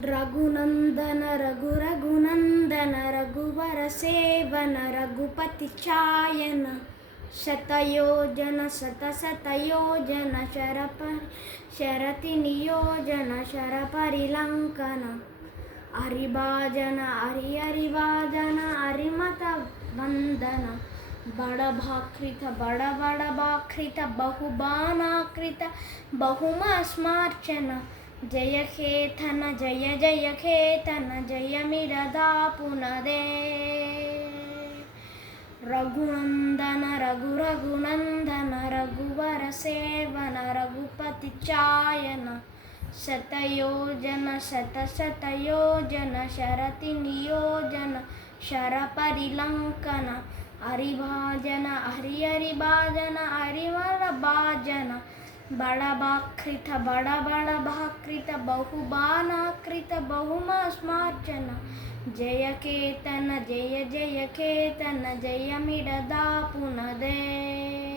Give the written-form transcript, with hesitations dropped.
रघुनंदन रघुनंदन रघुवर seven Raghupati चायन शतयोजन शतशतयोजन शरति नियोजन शरपरिलंकन हरिभाजन हरिभाजन हरिमत वंदन बड़भाकृत बड़भाकृत बहुबानाकृत बहुमस्मार्चन जय खेतन जय जय खेतन जय मिरदा पुनदे रघुनंदन रघुनंदन रघुवर सेवन रघुपति चायन शतयोजन शतशतयोजन शरति नियोजन शरपरिलंकन हरिभाजन हरिभाजन हरिमलभाजन बड़भाकृत बड़भाकृत बहुबानाकृत बहुमस्मार्चन जय केतन जय जय केतन जय मिरदा पुनदे।